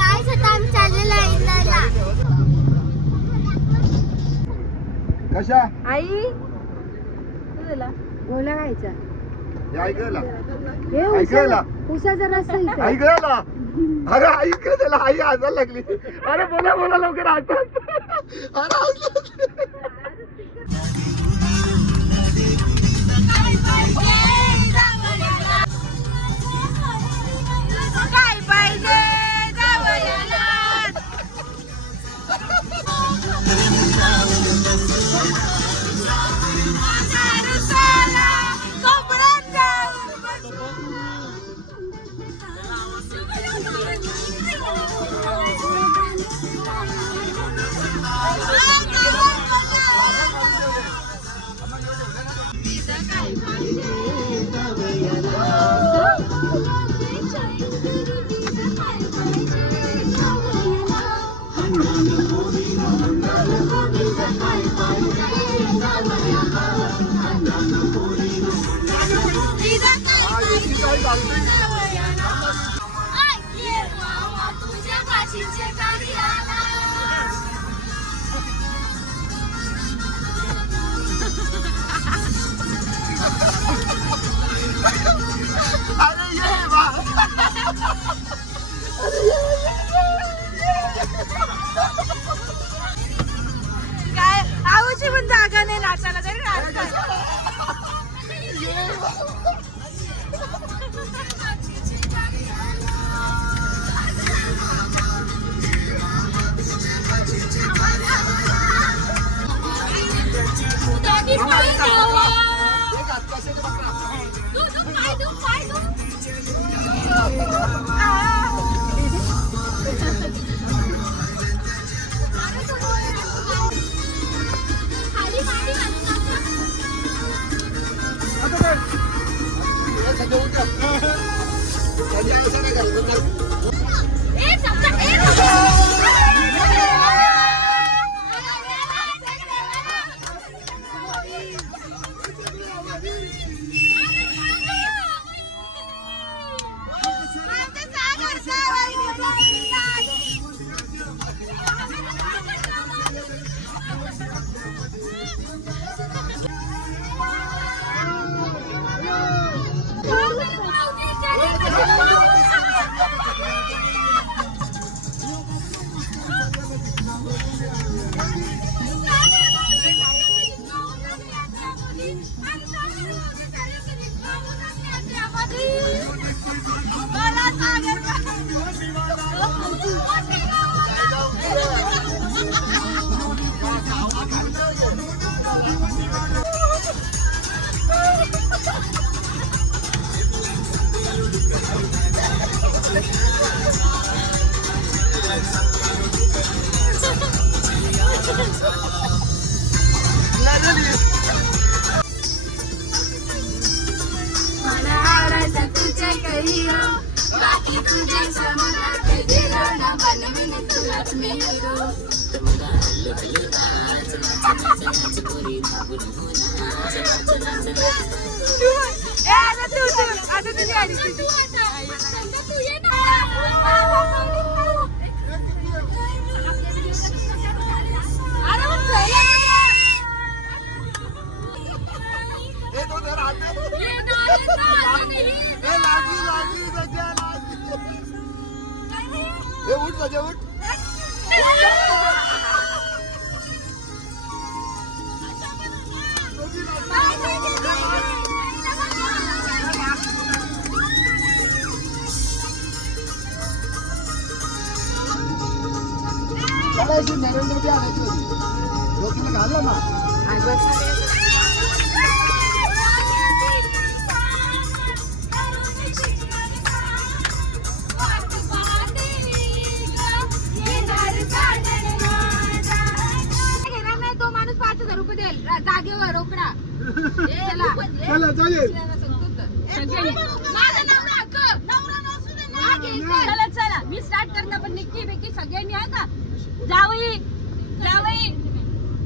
Guys आता आम्ही चाललेलो आहे इंदाला. कशा आई तुला गोला खायचा ऐकायला हे ऐकायला उसाचा रस्ता इथे ऐकायला अरे ऐक त्याला आई हसायला लागली. अरे बोला बोला लवकर हसत. अरे हसत. काय पाहिजे जावयाला काय आऊची पण जागा नाही नाचायला तरी नाचतात. जागेवर रोकडा चला चालेल. चला चला मी स्टार्ट करणार पण निक्की बेकी सगळ्यांनी आहे का जावई जावई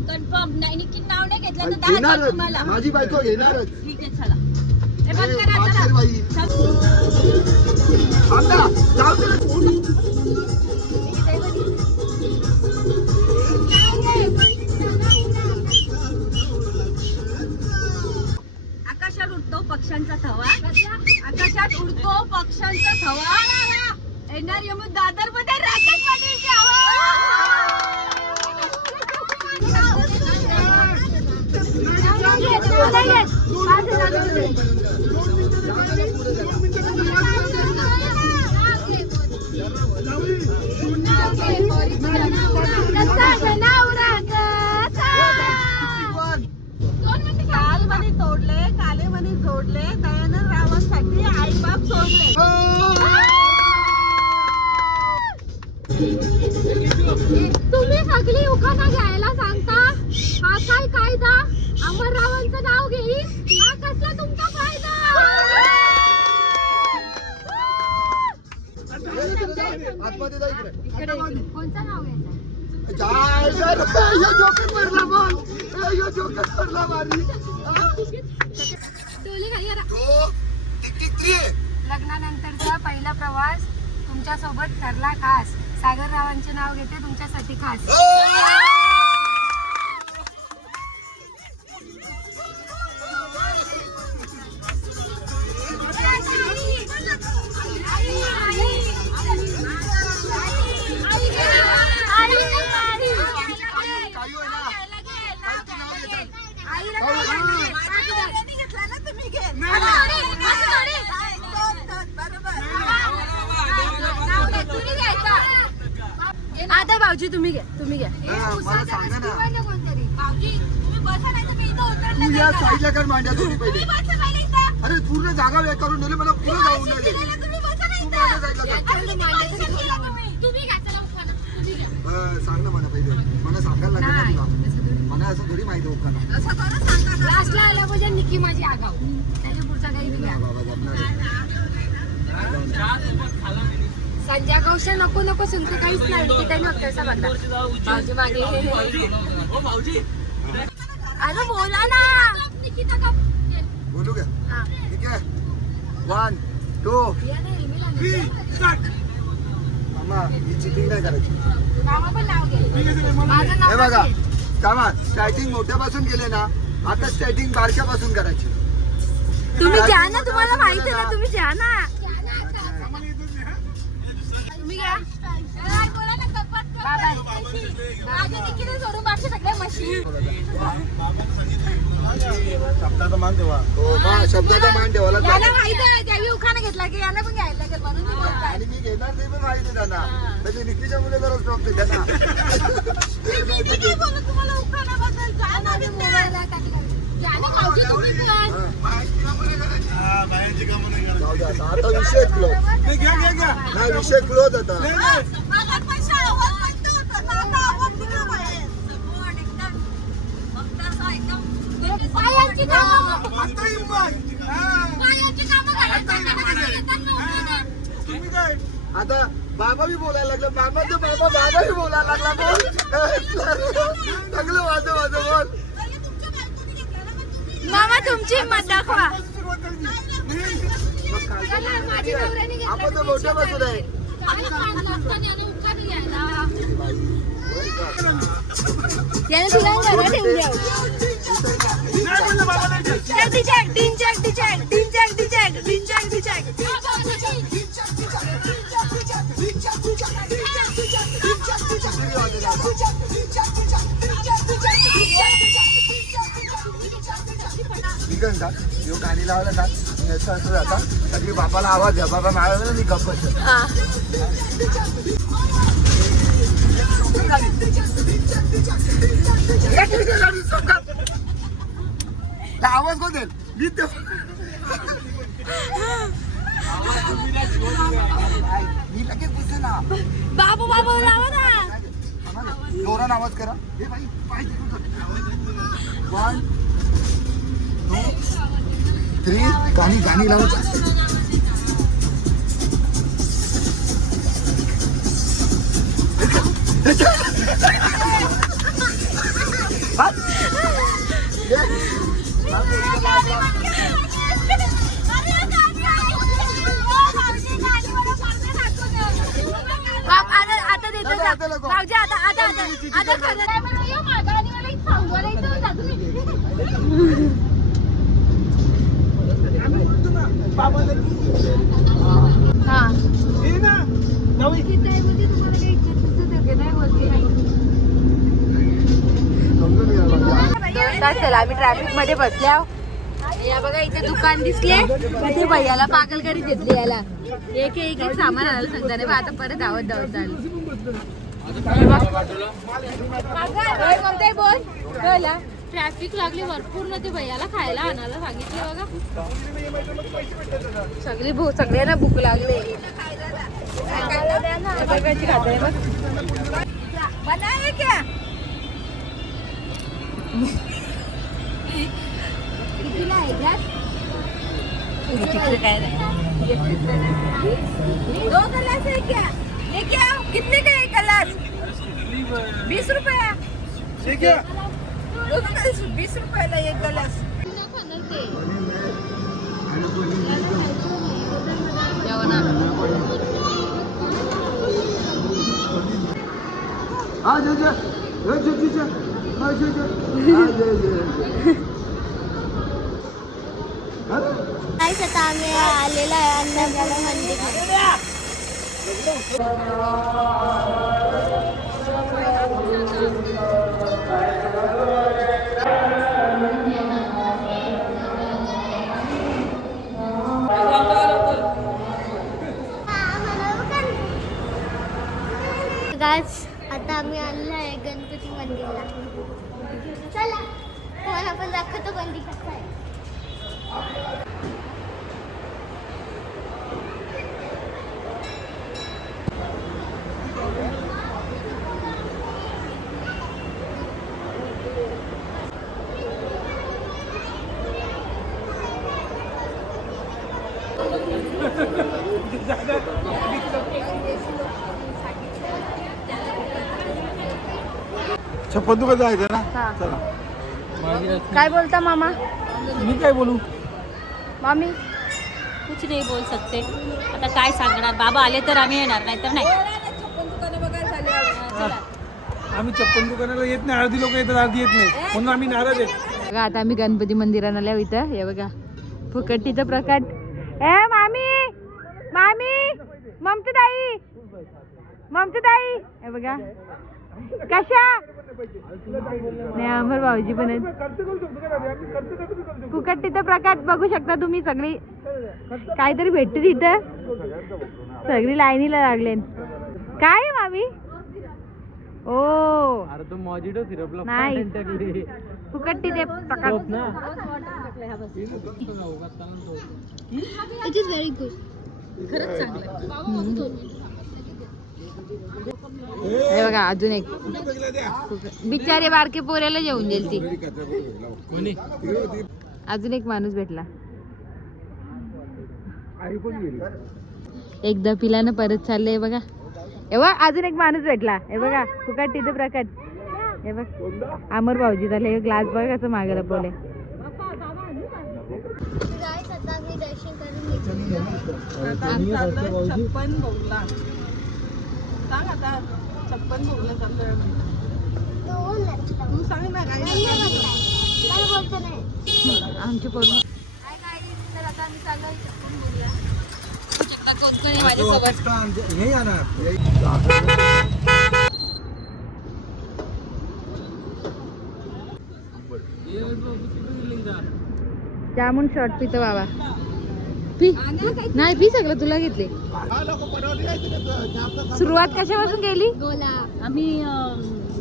कन्फर्म नाही निक्की नाव नाही घेतलं तर 10,000 तुम्हाला. माझी बायको घेणारच. ठीक आहे चला हे बंद करा चला. उडतो पक्ष्यांचा थवा, येणार यमून दादर मध्ये राकेश पाटीलची कालमध्ये तोडले, कालेमध्ये जोडले, दयानंद रावांसाठी आई बाप सोडले. तुम्ही सगळी उखाणा घ्यायला सांगता. हा काय कायदा? अमररावांचं नाव घेईन, हा कसला तुमचा फायदा? आतमध्ये जा इकडे. कोणचं नाव घ्यायचं? जोकर पडला बोल. जोकर पडला मारी. लग्नानंतरचा पहिला प्रवास तुमच्या सोबत ठरला खास. सागररावांचे नाव घेते तुमच्यासाठी खास. आता भाऊजी तुम्ही घ्या, तुम्ही घ्या. मला सांगा ना. कोणतरी भाऊजी, तुम्ही बसा नाही तर मी इथं उतरले तू या नाही. साईडला कर मांड्या तुम्ही पहिले. तुम्ही बसा नाही इथं. अरे पूर्ण जागा वेळ करून दिली मला पुढे जाऊन नाही दे. तुम्ही बसा नाही तू इथं. मागे जायला कर. याच्यावर मांडायचं तुम्ही घ्या, चला उखाणा. तुम्ही घ्या. सांग ना मला पहिले. मला सांगायला लागेल ना तुला. मला असं थोडी माहिती होतं असं करा, सांगा ना. लास्टला आल्या म्हणजे निकी माझी आगाव. त्याच्या पुढचा काही बी घ्या. बाबा जमणार आहे. संजय गौशा नको नको सुनतो काहीच नाही. निकिताने बघता बघा भाऊजी मागे. अरे बोला ना. निकिता का बोलू का? हा. ठीक आहे. 1 2 या ना, email आलं. मामा ही चिटिंग नाही करायची. मामा पण नाव घ्या. माझं नाव हे बघा घे. कामा स्टार्टिंग मोठ्यापासून केले ना, आता स्टार्टिंग बारक्यापासून करायची. तुम्ही घ्या ना, तुम्हाला माहिती आहे ना, तुम्ही घ्या ना. तुम्ही घ्या. काय बोला ना, गप्पा कर. बाबा. माझ्या निकीने सोडून बाकी सगळ्या म्हशी. शब्दाचा मान ठेवा. हो मग शब्दाचा मान ठेवायला याला लागेल. माहिती आहे, त्यावेळी उखाणा घेतला की याला पण घ्यायला लागेल म्हणून मी बोलताय. आणि मी घेणार ते पण माहिती आहे त्यांना. त्याची निकीच्या मुले जरा स्टॉप ते त्यांना. मी काय बोलू तुम्हाला उखाणाबद्दल? जा ना माझ्या तिथे. मोबाईलला टाकलं. घ्या ना भाऊजी, तुम्ही पण. जाऊ दे आता. आता विषय क्लोज. नाही विषय क्लोज आता. मला पण शाळावर वाटतं होतं ना, आता आवाज निघला बाहेर. सपोर्ट एकदम. फक्त असं एकदम पायाची कामं. पायाची कामं करायचं. आता बाबा बी बोलायला लागला. मामाचं बाबा बी बोलायला लागला. बोल सगळं माझं बोल. तुमच्या बायकोने घेतला ना, पण तुम्ही मामा तुमची हिंमत दाखवा. मग काय चला, माझी नवऱ्याने घेतलं. आपण तर मोठ्यापासून आहे. काय सांगलं असतं यानं उखाणा घ्यायला. याने तुला घरात ठेवून द्यावं. तिची ऍक्टिंग निघन का यो गाणी लावायला का असं असं जाता सगळी बापाला आवाज द्या. बाबा माळाला मी गप्प बसतो. आवाज कोण देईल? मी देऊ. मी लगेच बसते ना. बाबू लावा ना. जोरान आवाज करा. हे बाई पाय तिकडून जा. 1 2 3 गाणी लावायचं. आता देतो जा. भाऊजी आता खरं. हा हे ना जावई. समजून घ्या मला. 2 तास झाला आम्ही ट्रॅफिक मध्ये बसल्या. या बघा इथे दुकान दिसले ते भैयाला पागल करीत घेतली याला. एक एक सामान आणायला सांगता नाही आता परत धावत झालं. बोल बोला ट्रॅफिक लागली भरपूर ना ते भैयाला खायला आणायला सांगितले बघा. सगळ्यांना भूक लागली. बनाए क्या कितीला आहे ग्लास? दो गिलास है क्या? लेके आओ. कितने का एक गिलास? 20 रुपया. ठीक आहे. 20 रुपयाला एक गिलास. आता आम्ही आलेला आहे अन्नपूर्णा मंदिर. आता आम्ही आलेलो आहे गणपती मंदिरला. चला तुम्हाला पण दाखवतो मंदिर कसं आहे. छप्पन दुकान जायचं ना. चला. काय बोलता मामा? मी काय बोलू. मामी कुछ नाही बोल सकते. आता काय सांगणार, बाबा आले तर आम्ही येणार, नाही तर नाही. आम्ही छप्पन दुकानाला येत नाही. अर्धी लोक येतात अर्धी येत नाही म्हणून आम्ही नाराज आहे. बघा आता आम्ही गणपती मंदिरात आल्या इथं. हे बघा फुकटीचा प्रकार. ए मामी मामी ममता ताई हे बघा कशा नाही अमर भाऊजी पण आहेत. फुकटीचा प्रकार बघू शकता तुम्ही. सगळी काहीतरी भेटते तिथं. सगळी लाईनीला लागले. काय आहे मामी? ओ अरे तो मॉजिटो सिरपला नाही फुकटी ते प्रकार. It is very good. खरंच चांगलं. हे बघा अजून एक बिचारे बारके पोऱ्याला जेवून देईल ती. अजून एक माणूस भेटला. एकदा पिलानं परत चाललंय बघा. हे बघ अजून एक माणूस भेटला. हे बघा फुकट तिथं प्रकट. हे बघ अमर भाऊजी झाले. ग्लास बघ कसं मागायला बोले. गाइस आता आम्ही दर्शन करून घेतलं. छप्पन भोगला. सांग आता छप्पन भोगला चाललोय आम्ही. तू सांग ना काय काय बोलतो नाही. आमचे पोरं हाय गाइस तर आता आम्ही चाललोय छप्पन भोगला. कोण आहे माझ्यासोबत. जामून शॉर्ट पितो बाबा. पी नाही पी सगळं तुला घेतले. सुरुवात कशापासून केली? गोला. आम्ही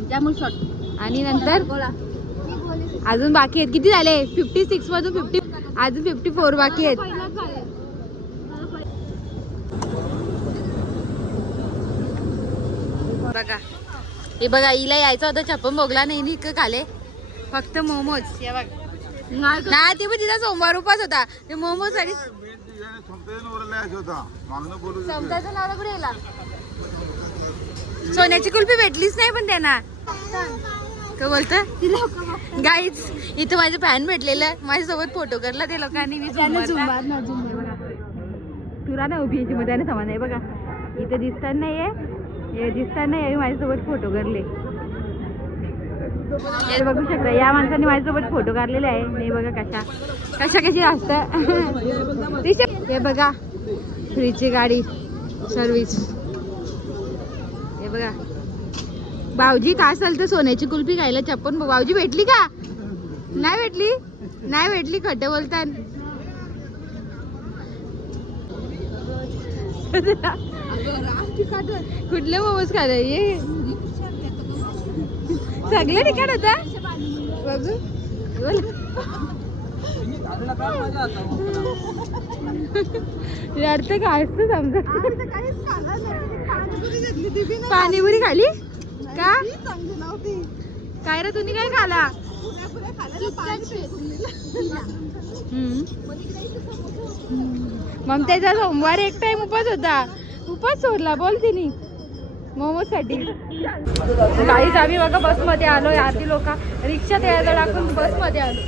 जामून शॉट आणि नंतर गोळा. अजून बाकी आहेत. किती झाले? 56 मधून 50 अजून 54 बाकी आहेत. बघा हे बघा हिला यायचं होतं छप्पन भोगला नाही खाले फक्त मोमोज. हे बघ नाही ते पण तिचा सोमवार उपास होता. ते मोमोज साठी समजायचं नाव कुठे गेला. सोन्याची कुल्फी भेटलीच नाही पण त्यांना. काय बोलत गाईच इथं माझं फॅन भेटलेलं माझ्यासोबत फोटो करला ते लोकांनी. मी तुला ना उभी याची मध्ये समान आहे बघा. इथं दिसतात नाहीये हे दिसतात नाही माझ्यासोबत फोटो करले. हे बघू शकता या माणसाने माझ्यासोबत फोटो काढलेले आहे. नाही बघा कशा कशी असतं. हे बघा फ्रीची गाडी सर्विस. हे बघा भाऊजी काय चालतं सोन्याची कुल्फी खायला छप्पन. भाऊजी भेटली का? नाही भेटली खटं बोलतात. कुठले मोमोज खाल्ले ये सगळे ठिकाण होता बघू. अर्थ काय असतं समजा. पाणीपुरी खाली का काय रे तुम्ही काय खाला? मग त्याचा सोमवार एक टाइम उपास होता. उपास सोडला बोल तिने मोमोज साठी. गाडीच आम्ही बघा बस मध्ये आलो. आधी लोक रिक्षात यायला टाकून बस मध्ये आलो.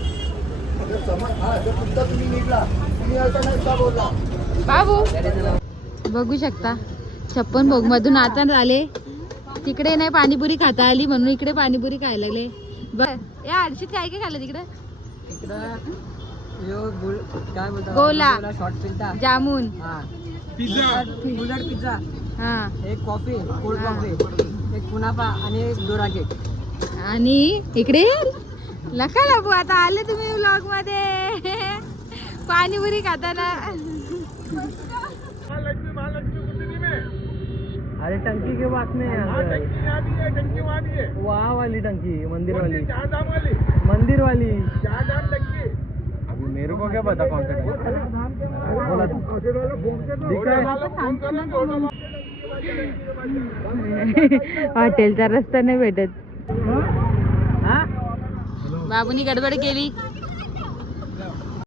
बाबू बघू शकता 56 भोग मधून आता आले. तिकडे नाही पाणीपुरी खाता आली म्हणून इकडे पाणीपुरी खायला लागले. या हर्षित काय काय खाल्लं तिकडे? गोला जामून पिझ्झा हा एक कॉफी कोल्ड कॉफी एक कुनाफा आणि एक डोरा केक. आणि इकडे लका लागू आता आले तुम्ही व्लॉग मध्ये पाणीपुरी खाताना. अरे टंकी के बात नहीं है. वहाँ वाली टंकी मंदिर वाली. अभी मेरे को क्या पता कौन सा बोला हॉटेलचा रस्ता नाही भेटत. बाबूनी गडबड केली.